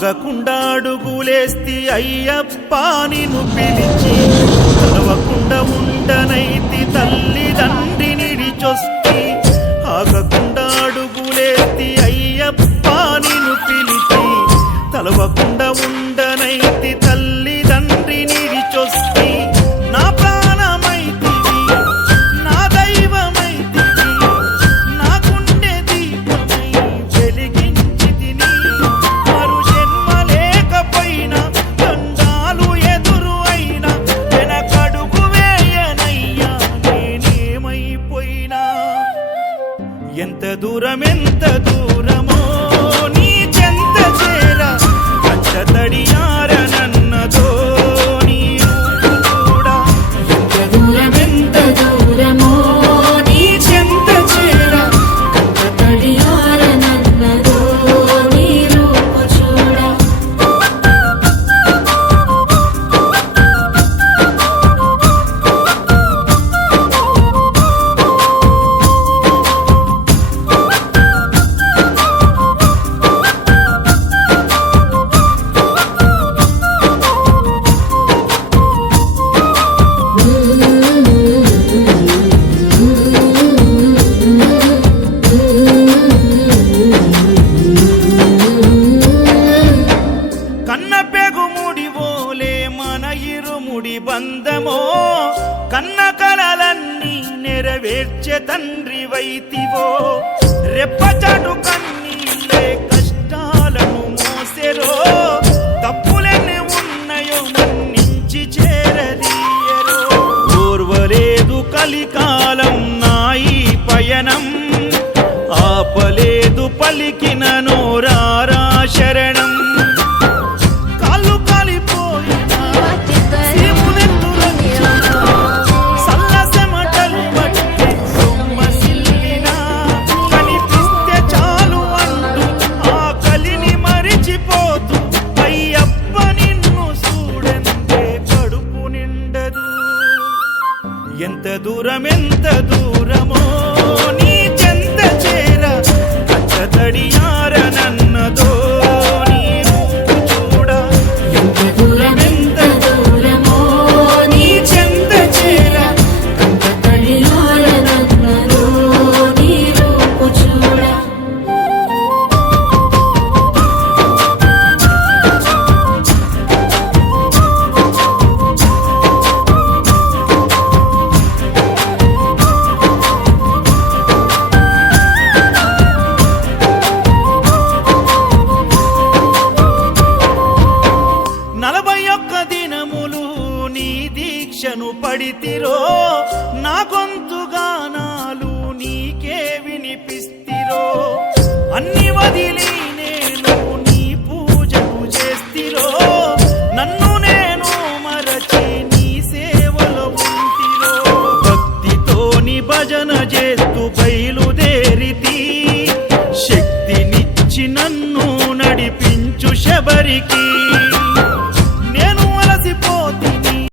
ఆగకుండా అడుగులేస్తి అయ్యప్ప నిన్ను పిలిచి తలవకుండా ఉండనైతి తల్లిదండ్రి నిడిచొస్తి ఆగకుండా అడుగులేస్తి అయ్యప్ప నిన్ను పిలిచి తలవకుండా ఉండనైతి తల్లిదండ్రి నిడిచొస్తి నా ప్రాణమైతివి నా దైవమైతివి నా గుండె దీపమై వెలిగించితిని మరు జన్మ లేకపోయినా దండాలు ఎదురు అయినా వెనకడుగు వేయనయ్యా నేనేమైపోయినా ఎంత దూరమో నీ చెంత చేరా కంట తడియారనన్నదో నీ కూడా ఎంత దూరమో నీ చెంత చేరా కంట తడియారనన్నదో నీ రూపు చూడా బంధమో కన్న కలలన్నీ నెరవేర్చే తండ్రి వైతివో రెప్పచాటు కన్నీళ్ళే కష్టాలను మోసెరో తప్పులెన్ని ఉన్నాయో మన్నించి చేరదీయరో ఓర్వలేదు కలికాలం నాయి పయనం ఆపలేదు పలికిన నోరారా శరణం ఎంత దూరమో నీ చెంత చేరా కంట తడియారనన్నదో నీ రూపు చూడా ఎంత దూరమో నీ చెంత చేరా కంట తడియారనన్నదో నీ రూపు చూడా దీక్షను పడితిరో నా గొంతుగానాలు నీకే వినిపిస్తిరో అన్ని వదిలి నేను నీ పూజకు చేస్తిరో నన్ను నేను మరచి నీ సేవలో ఉంటిరో భక్తితోని భజన చేస్తూ బయలుదేరితి శక్తినిచ్చి నన్ను నడిపించు శబరికి